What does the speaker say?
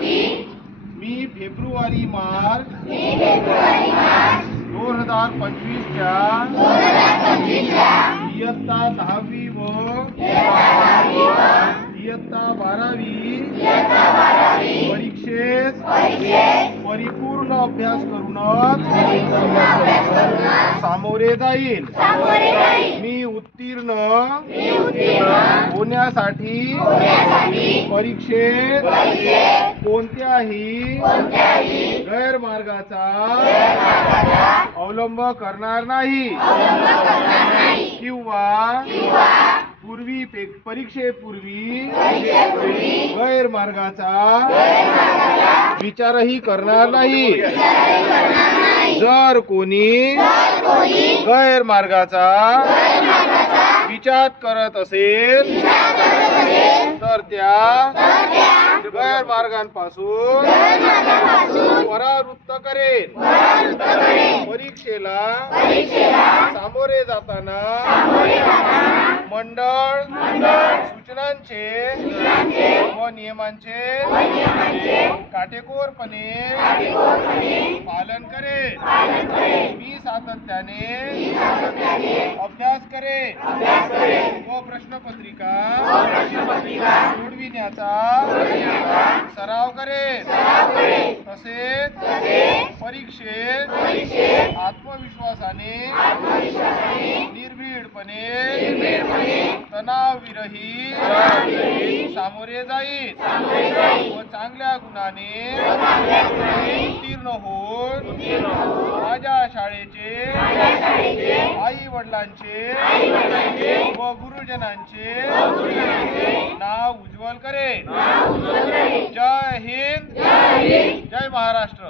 मी February March 2025 च्या इयत्ता 10वी व इयत्ता 12वी परीक्षेस परिपूर्ण अभ्यास करूनच सामोरे जाईल। मी उत्तीर्ण होण्यासाठी परीक्षेत कोणत्याही गैरमार्गाचा अवलंब करणार नाही किंवा परीक्षेपूर्वी गैरमार्गाचा विचारही करणार नाही। जर कोणी गैरमार्गाचा विचार करत असेल तर त्या गैरमार्गांपासून परावृत्त करेल। परीक्षेला सामोरे जाताना मंडळ सूचनांचे व नियमांचे काटेकोरपणे पालन करेल। मी सातत्याने अभ्यास करेन व प्रश्नपत्रिका सोडविण्याचा सराव करेन। तसेच परीक्षेत आत्मविश्वासाने निर्भीडपणे तणावविरहित सामोरे जाईल व चांगल्या गुणाने उत्तीर्ण होऊन माझ्या शाळेचे आई वडिलांचे व गुरुजनांचे नाव उज्ज्वल करेन। जय हिंद, जय महाराष्ट्र।